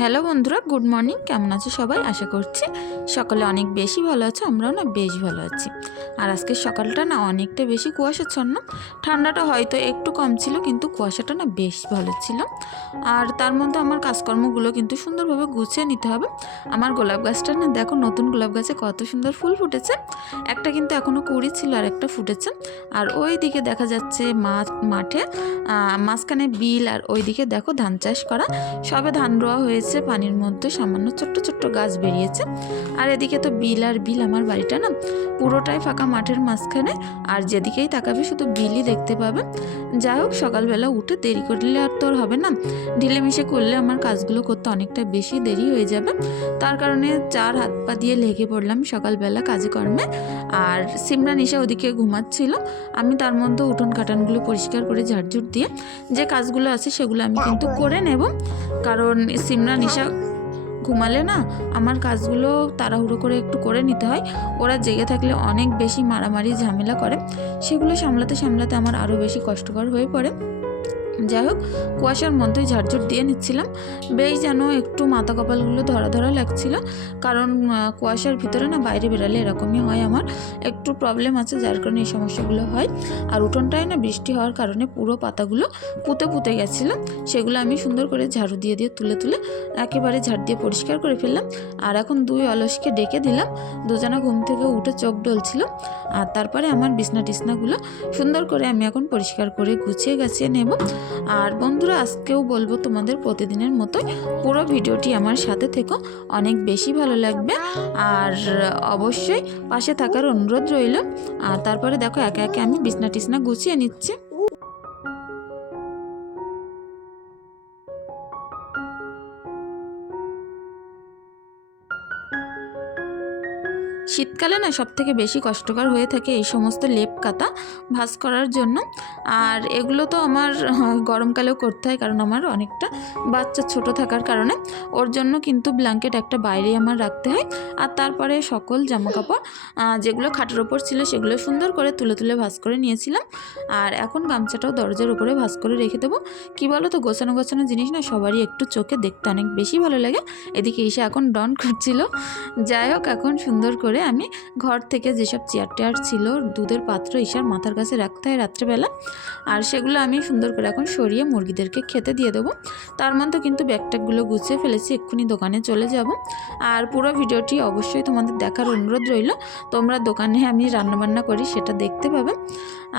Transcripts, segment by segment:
Hello বন্ধুরা, good morning. কেমন আছো সবাই? আশা করছি সকালে অনেক বেশি ভালো আছো, আমরাও না বেশ ভালো আছি। আর আজকের সকালটা না অনেকটা বেশি কুয়াশাচ্ছন্ন। ঠান্ডাটা হয়তো একটু কম ছিল, কিন্তু কুয়াশাটা না বেশ ভালো ছিল। আর তার মধ্যে আমার কাজকর্মগুলো কিন্তু সুন্দরভাবে গুছিয়ে নিতে হবে। আমার গোলাপ গাছটা না দেখো, নতুন গোলাপ গাছে কত সুন্দর ফুল ফুটেছে। একটা কিন্তু এখনও কুড়ি ছিল, আর একটা ফুটেছে। আর ওই দিকে দেখা যাচ্ছে মাঠ মাঠে মাঝখানে বিল, আর ওই দিকে দেখো ধান চাষ করা। সবে ধান রোয়া হয়েছে। পানির মধ্যে সামান্য ছোট্ট ছোট্ট গাছ বেরিয়েছে। আর এদিকে তো বিল আর বিল আমার বাড়িটা না পুরোটাই ফাঁকা মাঠের মাঝখানে। আর যেদিকেই তাকাবে শুধু বিলই দেখতে পাবে। যাই হোক সকালবেলা উঠে দেরি করলে আর তোর হবে না। ঢিলেমিশে করলে আমার কাজগুলো করতে অনেকটা বেশি দেরি হয়ে যাবে। তার কারণে চার হাত পা দিয়ে লেগে পড়লাম সকালবেলা কাজে কর্মে আর সিমরা নিশা ওদিকে ঘুমাচ্ছিল। আমি তার মধ্যে উঠোন কাটানগুলো পরিষ্কার করে ঝাড়ঝুট দিয়ে যে কাজগুলো আছে সেগুলো আমি কিন্তু করে নেব। কারণ সিমরা নিশা ঘুমালে না, আমার কাজগুলো তাড়াহুড়ো করে একটু করে নিতে হয়। ওরা জেগে থাকলে অনেক বেশি মারামারি, ঝামেলা করে। সেগুলো সামলাতে সামলাতে আমার আরও বেশি কষ্টকর হয়ে পড়ে। যাই হোক কুয়াশার মধ্যেই ঝাড়ঝুট দিয়ে নিচ্ছিলাম। বেশ যেন একটু মাথা কপালগুলো ধরা ধরা লাগছিল, কারণ কুয়াশার ভিতরে না বাইরে বেরালে এরকমই হয় আমার। একটু প্রবলেম আছে, যার কারণে এই সমস্যাগুলো হয়। আর উঠোনটায় না বৃষ্টি হওয়ার কারণে পুরো পাতাগুলো পুঁতে পুঁতে গেছিল। সেগুলো আমি সুন্দর করে ঝাড়ু দিয়ে দিয়ে তুলে তুলে একেবারে ঝাড় দিয়ে পরিষ্কার করে ফেললাম। আর এখন দুই অলসকে ডেকে দিলাম। দুজনা ঘুম থেকে উঠে চোখ ডলছিল। আর তারপরে আমার বিছনা টিসনাগুলো সুন্দর করে আমি এখন পরিষ্কার করে গুছিয়ে গাছিয়ে নেব। আর বন্ধুরা, আজকেও বলব তোমাদের প্রতিদিনের মতো পুরো ভিডিওটি আমার সাথে থেকো। অনেক বেশি ভালো লাগবে। আর অবশ্যই পাশে থাকার অনুরোধ রইল। আর তারপরে দেখো, একে একে আমি বিছনা টিছনা গুছিয়ে নিচ্ছি। শীতকালে না সব থেকে বেশি কষ্টকর হয়ে থাকে এই সমস্ত লেপ কাতা ভাঁজ করার জন্য। আর এগুলো তো আমার আহ, গরমকালেও করতে হয় কারণ আমার অনেকটা বাচ্চা ছোট থাকার কারণে। ওর জন্য কিন্তু ব্ল্যাঙ্কেট একটা বাইরে আমার রাখতে হয়। আর তারপরে সকল জামা কাপড় যেগুলো খাটের ওপর ছিল সেগুলো সুন্দর করে তুলে তুলে ভাঁজ করে নিয়েছিলাম। আর এখন গামছাটাও দরজার উপরে ভাঁজ করে রেখে দেবো। কী বলো তো গোছানো গোছানো জিনিস না সবারই একটু চোখে দেখতে অনেক বেশি ভালো লাগে। এদিকে এসে এখন ডন করছিল যাই হোক এখন সুন্দর করে আমি ঘর থেকে যেসব চেয়ার টেয়ার ছিল, দুধের পাত্র ঈশার মাথার কাছে রাখতে হয় রাত্রেবেলা, আর সেগুলো আমি সুন্দর করে এখন সরিয়ে মুরগিদেরকে খেতে দিয়ে দেবো। তার মধ্যে কিন্তু ব্যাগট্যাগুলো গুছিয়ে ফেলেছি, এক্ষুনি দোকানে চলে যাব। আর পুরো ভিডিওটি অবশ্যই তোমাদের দেখার অনুরোধ রইল, তোমরা দোকানে আমি রান্নাবান্না করি, সেটা দেখতে পাবে।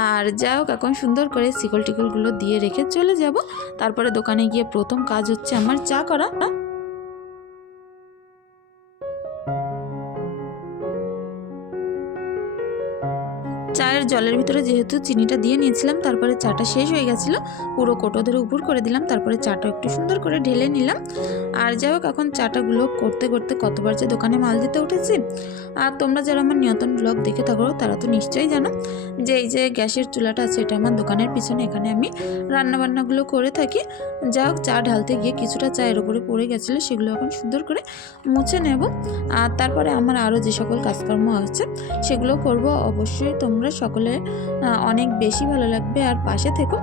আর যাই হোক, এখন সুন্দর করে শিকল টিকলগুলো দিয়ে রেখে চলে যাব। তারপরে দোকানে গিয়ে প্রথম কাজ হচ্ছে আমার চা করা। escuchar চায়ের জলের ভিতরে যেহেতু চিনিটা দিয়ে নিয়েছিলাম, তারপরে চাটা শেষ হয়ে গেছিল, পুরো কোটো ধরে উপর করে দিলাম, তারপরে চাটা একটু সুন্দর করে ঢেলে নিলাম। আর যাই হোক, এখন চাটাগুলো করতে করতে কতবার যে দোকানে মাল দিতে উঠেছি। আর তোমরা যারা আমার নিয়তন ব্লগ দেখে থাকো, তারা তো নিশ্চয়ই জানো যে এই যে গ্যাসের চুলাটা আছে, এটা আমার দোকানের পিছনে, এখানে আমি রান্নাবান্নাগুলো করে থাকি। যা হোক, চা ঢালতে গিয়ে কিছুটা চায়ের উপরে পড়ে গেছিল, সেগুলো এখন সুন্দর করে মুছে নেব। আর তারপরে আমার আরও যে সকল কাজকর্ম আছে, সেগুলো করব। অবশ্যই তোমরা সকলে অনেক বেশি ভালো লাগবে। আর পাশে থেকো।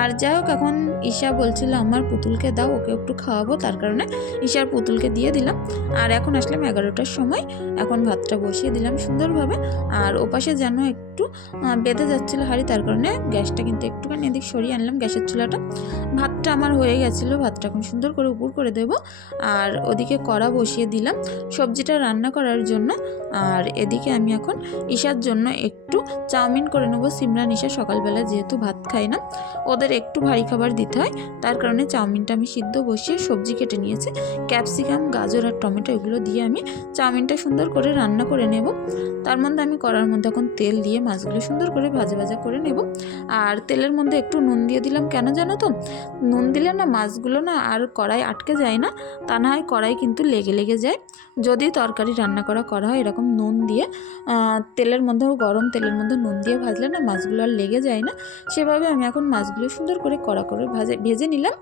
আর যাই হোক, এখন ঈশা বলছিল, আমার পুতুলকে দাও, ওকে একটু খাওয়াবো। তার কারণে ঈশার পুতুলকে দিয়ে দিলাম। আর এখন আসলাম এগারোটার সময়। এখন ভাতটা বসিয়ে দিলাম সুন্দরভাবে। আর ওপাশে যেন একটু বেঁধে যাচ্ছিল হাঁড়ি, তার কারণে গ্যাসটা কিন্তু একটুখানি এদিক সরিয়ে আনলাম গ্যাসের চুলাটা। ভাতটা আমার হয়ে গেছিল, ভাতটা এখন সুন্দর করে উপর করে দেব। আর ওদিকে কড়া বসিয়ে দিলাম সবজিটা রান্না করার জন্য। আর এদিকে আমি এখন ঈশার জন্য একটু চাউমিন করে নেব। সিমরান ঈশা সকালবেলা যেহেতু ভাত খায় না, ওদের একটু ভারী খাবার দিতে হয়। তার কারণে চাউমিনটা আমি সিদ্ধ বসিয়ে সবজি কেটে নিয়েছি। ক্যাপসিকাম, গাজর আর টমেটো এগুলো দিয়ে আমি চাউমিনটা সুন্দর করে রান্না করে নেব। তার মধ্যে আমি কড়ার মধ্যে এখন তেল দিয়ে মাছগুলো সুন্দর করে ভাজা ভাজা করে নেব। আর তেলের মধ্যে একটু নুন দিয়ে দিলাম। কেন জানো তো? নুন দিলে না মাছগুলো না আর কড়াই আটকে যায় না। তা না হয় কড়াই কিন্তু লেগে লেগে যায়। যদি তরকারি রান্না করা করা হয় এরকম নুন দিয়ে তেলের মধ্যে গরম তেলের মধ্যে নুন দিয়ে ভাজলে না মাছগুলো আর লেগে যায় না। সেভাবে আমি এখন মাছগুলো সুন্দর করে কড়া করে ভাজে, ভেজে নিলাম।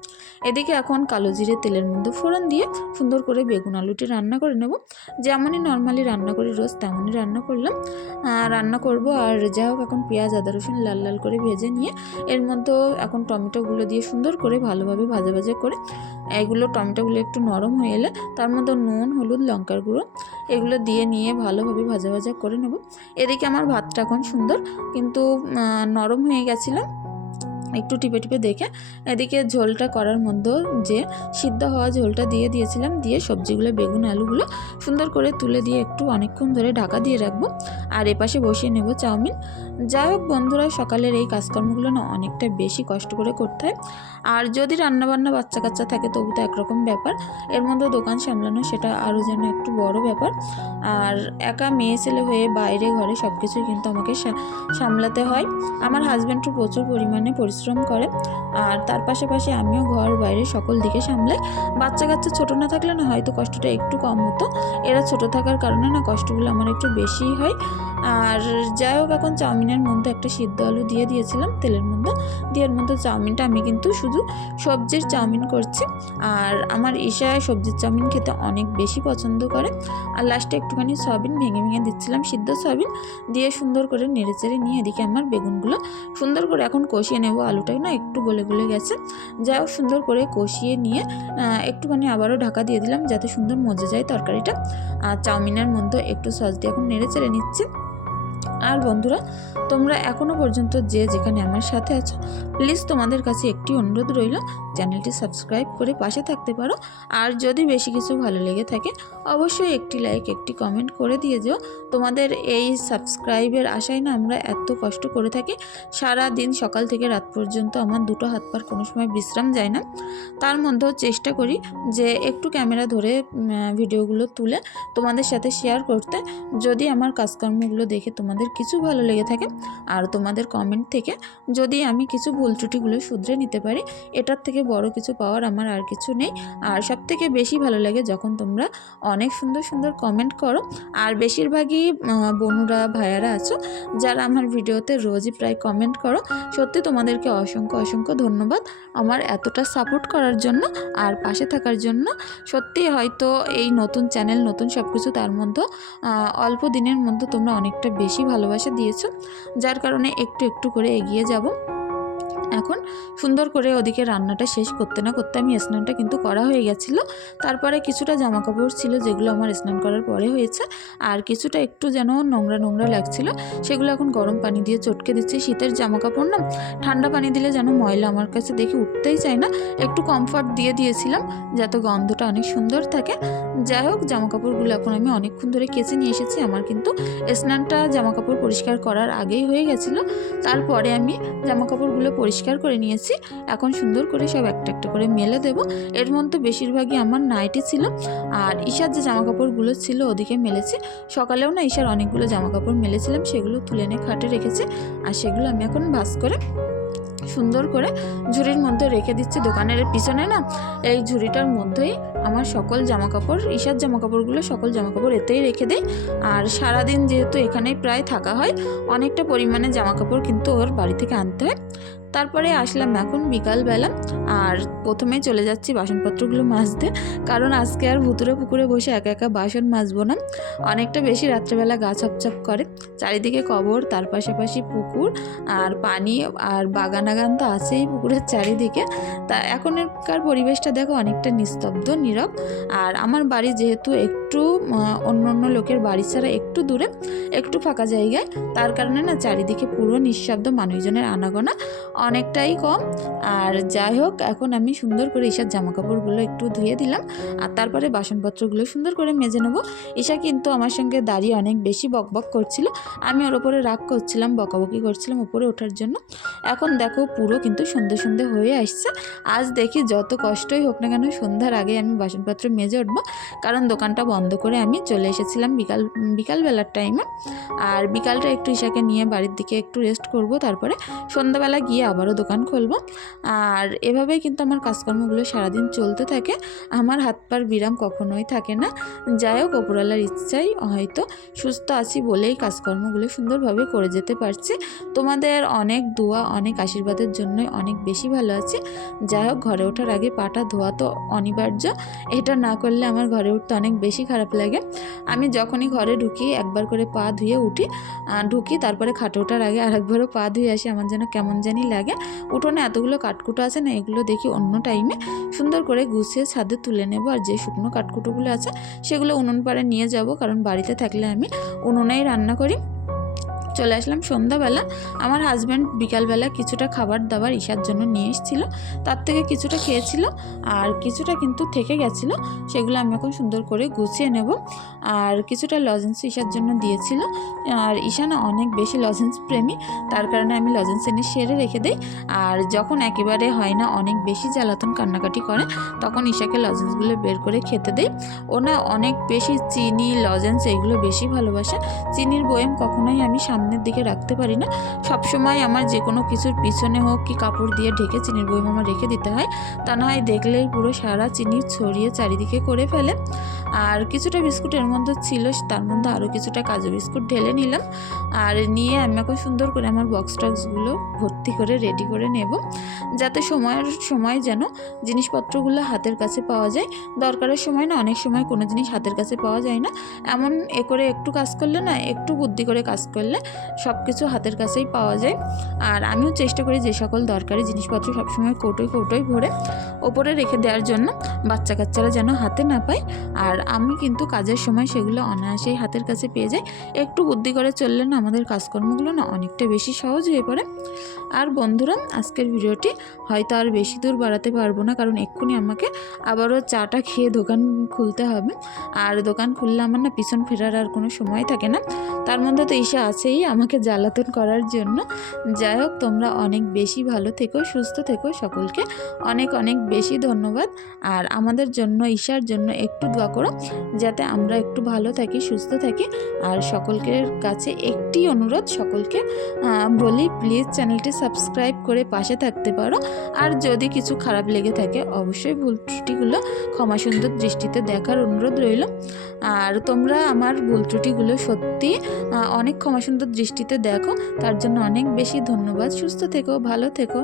এদিকে এখন কালো জিরে তেলের মধ্যে ফোড়ন দিয়ে সুন্দর করে বেগুন আলুটি রান্না করে নেব। যেমনই নর্মালি রান্না করি রোজ তেমনই রান্না করলাম। রান্না করব আর যা হোক এখন পেঁয়াজ, আদা, রসুন লাল লাল করে ভেজে নিয়ে এর মধ্যেও এখন টমেটোগুলো দিয়ে সুন্দর করে ভালোভাবে ভাজা ভাজা করে এগুলো টমেটোগুলো একটু নরম হয়ে এলে তার মধ্যে নুন, হলুদ, লঙ্কার গুঁড়ো এগুলো দিয়ে নিয়ে ভালোভাবে ভাজা ভাজা করে নেব। এদিকে আমার ভাতটা এখন সুন্দর কিন্তু নরম হয়ে গেছিল একটু টিপে টিপে দেখে এদিকে ঝোলটা করার মধ্যেও যে সিদ্ধ হওয়া ঝোলটা দিয়ে দিয়েছিলাম, দিয়ে সবজিগুলো, বেগুন, আলুগুলো সুন্দর করে তুলে দিয়ে একটু অনেকক্ষণ ধরে ঢাকা দিয়ে রাখব আর এপাশে বসিয়ে নেব চাউমিন। যাই হোক বন্ধুরা, সকালের এই কাজকর্মগুলো না অনেকটা বেশি কষ্ট করে করতে হয়। আর যদি রান্নাবান্না বাচ্চা কাচ্চা থাকে তবু তো একরকম ব্যাপার। এর মধ্যে দোকান সামলানো সেটা আরও যেন একটু বড় ব্যাপার। আর একা মেয়ে ছেলে হয়ে বাইরে ঘরে সব কিছুই কিন্তু আমাকে সামলাতে হয়। আমার হাজব্যান্ডও প্রচুর পরিমাণে পরিশ্রম করে। আর তার পাশাপাশি আমিও ঘর বাইরে সকল দিকে সামলাই। বাচ্চা কাচ্চা ছোটো না থাকলে না হয়তো কষ্টটা একটু কম হতো। এরা ছোট থাকার কারণে না কষ্টগুলো আমার একটু বেশিই হয়। আর যাই হোক, এখন চাউমিনের মধ্যে একটা সিদ্ধ আলু দিয়ে দিয়েছিলাম, তেলের মধ্যে। দিয়ে মধ্যে চাউমিনটা আমি কিন্তু শুধু সবজির চাউমিন করছি। আর আমার ঈশায় সবজির চাউমিন খেতে অনেক বেশি পছন্দ করে। আর লাস্টে একটুখানি সয়াবিন ভেঙে ভেঙে দিচ্ছিলাম, সিদ্ধ সয়াবিন। দিয়ে সুন্দর করে নেড়ে চেড়ে নিয়ে এদিকে আমার বেগুনগুলো সুন্দর করে এখন কষিয়ে নেব আলুটা না একটু গলে গলে গেছে। যাই হোক, সুন্দর করে কষিয়ে নিয়ে একটুখানি আবারও ঢাকা দিয়ে দিলাম যাতে সুন্দর মজে যায় তরকারিটা। আর চাউমিনের মধ্যে একটু সস দিয়ে এখন নেড়ে চেড়ে নিচ্ছি। আর বন্ধুরা, তোমরা এখনও পর্যন্ত যে যেখানে আমার সাথে আছো প্লিজ তোমাদের কাছে একটি অনুরোধ রইল, চ্যানেলটি সাবস্ক্রাইব করে পাশে থাকতে পারো। আর যদি বেশি কিছু ভালো লেগে থাকে, অবশ্যই একটি লাইক একটি কমেন্ট করে দিয়ে যেও। তোমাদের এই সাবস্ক্রাইবের আশায় না আমরা এত কষ্ট করে থাকি, সারা দিন সকাল থেকে রাত পর্যন্ত আমার দুটো হাত পার কোনো সময় বিশ্রাম যায় না। তার মধ্যেও চেষ্টা করি যে একটু ক্যামেরা ধরে ভিডিওগুলো তুলে তোমাদের সাথে শেয়ার করতে। যদি আমার কাজকর্মগুলো দেখে তোমাদের কিছু ভালো লেগে থাকে আর তোমাদের কমেন্ট থেকে যদি আমি কিছু ভুল ত্রুটিগুলো শুধরে নিতে পারি, এটার থেকে বড় কিছু পাওয়ার আমার আর কিছু নেই। আর সব থেকে বেশি ভালো লাগে যখন তোমরা অনেক সুন্দর সুন্দর কমেন্ট করো। আর বেশিরভাগই বোনুরা, ভাইয়ারা আছো, যারা আমার ভিডিওতে রোজই প্রায় কমেন্ট করো, সত্যি তোমাদেরকে অসংখ্য অসংখ্য ধন্যবাদ আমার এতটা সাপোর্ট করার জন্য আর পাশে থাকার জন্য। সত্যি হয়তো এই নতুন চ্যানেল নতুন সব কিছু তার মধ্যে অল্প দিনের মধ্যে তোমরা অনেকটা বেশি ভালোবাসা দিয়েছ। যার কারণে একটু একটু করে এগিয়ে যাব। এখন সুন্দর করে ওদিকে রান্নাটা শেষ করতে না করতে আমি স্নানটা কিন্তু করা হয়ে গেছিল। তারপরে কিছুটা জামা কাপড় ছিল যেগুলো আমার স্নান করার পরে হয়েছে। আর কিছুটা একটু যেন নোংরা নোংরা লাগছিল, সেগুলো এখন গরম পানি দিয়ে চটকে দিচ্ছি। শীতের জামা কাপড় না, ঠান্ডা পানি দিলে যেন ময়লা আমার কাছে দেখে উঠতেই চায় না। একটু কমফর্ট দিয়ে দিয়েছিলাম যাতে গন্ধটা অনেক সুন্দর থাকে। যাই হোক জামা কাপড়গুলো এখন আমি অনেকক্ষণ ধরে কেচে নিয়ে এসেছি। আমার কিন্তু স্নানটা জামা কাপড় পরিষ্কার করার আগেই হয়ে গেছিল। তারপরে আমি জামা কাপড়গুলো পরিষ্কার করে নিয়েছি। এখন সুন্দর করে সব একটা একটা করে মেলে দেব। এর মধ্যে বেশিরভাগই আমার নাইটি ছিল। আর ঈশার যে জামা কাপড়গুলো ছিল ওদিকে মেলেছি। সকালেও না ঈশার অনেকগুলো জামা কাপড় মেলেছিলাম, সেগুলো তুলে এনে খাটে রেখেছি। আর সেগুলো আমি এখন ভাস করে সুন্দর করে ঝুড়ির মধ্যে রেখে দিচ্ছি। দোকানের পিছনে না এই ঝুড়িটার মধ্যেই আমার সকল জামা কাপড় ঈশার জামা কাপড়গুলো সকল জামা কাপড় এতেই রেখে দেয় আর সারাদিন যেহেতু এখানেই প্রায় থাকা হয়, অনেকটা পরিমাণে জামা কাপড় কিন্তু ওর বাড়ি থেকে আনতে হয়। তারপরে আসলাম এখন বিকালবেলা। আর প্রথমেই চলে যাচ্ছি বাসনপত্রগুলো মাজতে। কারণ আজকে আর ভুতুরে পুকুরে বসে একা একা বাসন মাজবো না। অনেকটা বেশি রাত্রেবেলা গা ছপছপ করে। চারিদিকে কবর, তার পাশাপাশি পুকুর আর পানি আর বাগানাগান তো আছেই পুকুরের চারিদিকে। তা এখনকার পরিবেশটা দেখো অনেকটা নিস্তব্ধ, নীরব। আর আমার বাড়ি যেহেতু একটু অন্য অন্য লোকের বাড়ি ছাড়া একটু দূরে, একটু ফাঁকা জায়গায়। তার কারণে না চারিদিকে পুরো নিঃশব্দ মানুষজনের আনাগোনা। অনেকটাই কম। আর যাই হোক, এখন আমি সুন্দর করে ঈশার জামা কাপড়গুলো একটু ধুয়ে দিলাম। আর তারপরে বাসনপত্রগুলো সুন্দর করে মেজে নেব। ঈশা কিন্তু আমার সঙ্গে দাঁড়িয়ে অনেক বেশি বকবক করছিল। আমি ওর ওপরে রাগ করছিলাম, বকাবকি করছিলাম উপরে ওঠার জন্য। এখন দেখো পুরো কিন্তু সন্ধে সন্ধে হয়ে আসছে। আজ দেখি যত কষ্টই হোক না কেন সন্ধ্যার আগে আমি বাসনপত্র মেজে উঠবো। কারণ দোকানটা বন্ধ করে আমি চলে এসেছিলাম বিকাল, বিকালবেলার টাইমে। আর বিকালটা একটু ঈশাকে নিয়ে বাড়ির দিকে একটু রেস্ট করব। তারপরে সন্ধ্যাবেলা গিয়ে আবারও দোকান খুলবো। আর এভাবেই কিন্তু আমার কাজকর্মগুলো সারাদিন চলতে থাকে। আমার হাত পার বিরাম কখনোই থাকে না। যাই হোক, ওপরওয়ালার ইচ্ছাই হয়তো সুস্থ আছি বলেই কাজকর্মগুলো সুন্দরভাবে করে যেতে পারছি। তোমাদের অনেক দোয়া, অনেক আশীর্বাদের জন্যই অনেক বেশি ভালো আছি। যাই হোক, ঘরে ওঠার আগে পাটা ধোয়া তো অনিবার্য। এটা না করলে আমার ঘরে উঠতে অনেক বেশি খারাপ লাগে। আমি যখনই ঘরে ঢুকি, একবার করে পা ধুয়ে উঠি। ঢুকি, তারপরে খাটে ওঠার আগে আরেকবারও পা ধুয়ে আসি। আমার যেন কেমন জানি লাগে উঠোনে এতগুলো কাঠকুটো আছে না, এগুলো দেখি অন্য টাইমে সুন্দর করে গুছিয়ে ছাদে তুলে নেব। আর যে শুকনো কাঠকুটোগুলো আছে, সেগুলো উনুন পাড়ে নিয়ে যাব। কারণ বাড়িতে থাকলে আমি উনুনেই রান্না করি। চলে আসলাম সন্ধ্যাবেলা। আমার হাজব্যান্ড বিকালবেলা কিছুটা খাবার দাবার ঈশার জন্য নিয়ে এসেছিল। তার থেকে কিছুটা খেয়েছিল আর কিছুটা কিন্তু থেকে গেছিল। সেগুলো আমি এখন সুন্দর করে গুছিয়ে নেব। আর কিছুটা লজেন্স ঈশার জন্য দিয়েছিল। আর ঈশা না অনেক বেশি লজেন্স প্রেমী। তার কারণে আমি লজেন্স এনে সেরে রেখে দিই। আর যখন একেবারে হয় না, অনেক বেশি জ্বালাতন কান্নাকাটি করে, তখন ঈশাকে লজেন্সগুলো বের করে খেতে দিই। ও না অনেক বেশি চিনি লজেন্স এগুলো বেশি ভালোবাসে। চিনির বয়েম কখনোই আমি সামনের দিকে রাখতে পারি না। সব সময় আমার যে কোনো কিছুর পিছনে হোক কি কাপড় দিয়ে ঢেকে চিনির বইমামা রেখে দিতে হয়। তা না হয় দেখলেই পুরো সারা চিনি ছড়িয়ে চারিদিকে করে ফেলে। আর কিছুটা বিস্কুটের মধ্যে ছিল, তার মধ্যে আরও কিছুটা কাজু বিস্কুট ঢেলে নিলাম। আর নিয়ে আমি এখন সুন্দর করে আমার বক্স টক্সগুলো ভর্তি করে রেডি করে নেব। যাতে সময়ের সময় যেন জিনিসপত্রগুলো হাতের কাছে পাওয়া যায়। দরকারের সময় না, অনেক সময় কোনো জিনিস হাতের কাছে পাওয়া যায় না। এমন এ করে একটু কাজ করলে না, একটু বুদ্ধি করে কাজ করলে সব কিছু হাতের কাছেই পাওয়া যায়। আর আমিও চেষ্টা করি যে সকল দরকারি জিনিসপত্র সবসময় কৌটোয় কৌটোয় ভরে ওপরে রেখে দেওয়ার জন্য বাচ্চা কাচ্চারা যেন হাতে না পায়। আর আমি কিন্তু কাজের সময় সেগুলো অনায়াসেই হাতের কাছে পেয়ে যাই। একটু বুদ্ধি করে চললে না আমাদের কাজকর্মগুলো না অনেকটা বেশি সহজ হয়ে পড়ে। আর বন্ধুরা, আজকের ভিডিওটি হয়তো আর বেশি দূর বাড়াতে পারব না, কারণ এক্ষুনি আমাকে আবারও চাটা খেয়ে দোকান খুলতে হবে। আর দোকান খুললে আমার না পিছন ফেরার আর কোনো সময় থাকে না। তার মধ্যে তো ঈশা আছেই আমাকে জ্বালাতন করার জন্য। যাই হোক, তোমরা অনেক বেশি ভালো থেকো, সুস্থ থেকো সকলকে। অনেক অনেক বেশি ধন্যবাদ। আর আমাদের জন্য, ঈশার জন্য একটু দোয়া করো। যাতে আমরা একটু ভালো থাকি, সুস্থ থাকি। আর সকলকে কাছে একটি অনুরোধ, সকলকে বলি প্লিজ চ্যানেলটি সাবস্ক্রাইব করে পাশে থাকতে পারো। আর যদি কিছু খারাপ লেগে থাকে, অবশ্যই ভুল ত্রুটিগুলো, ক্ষমা সুন্দর দৃষ্টিতে দেখার অনুরোধ রইল। আর তোমরা আমার ভুল ত্রুটিগুলো সত্যি অনেক ক্ষমা সুন্দর দৃষ্টিতে দেখো। তার জন্য অনেক বেশি ধন্যবাদ। সুস্থ থেকো, ভালো থেকো।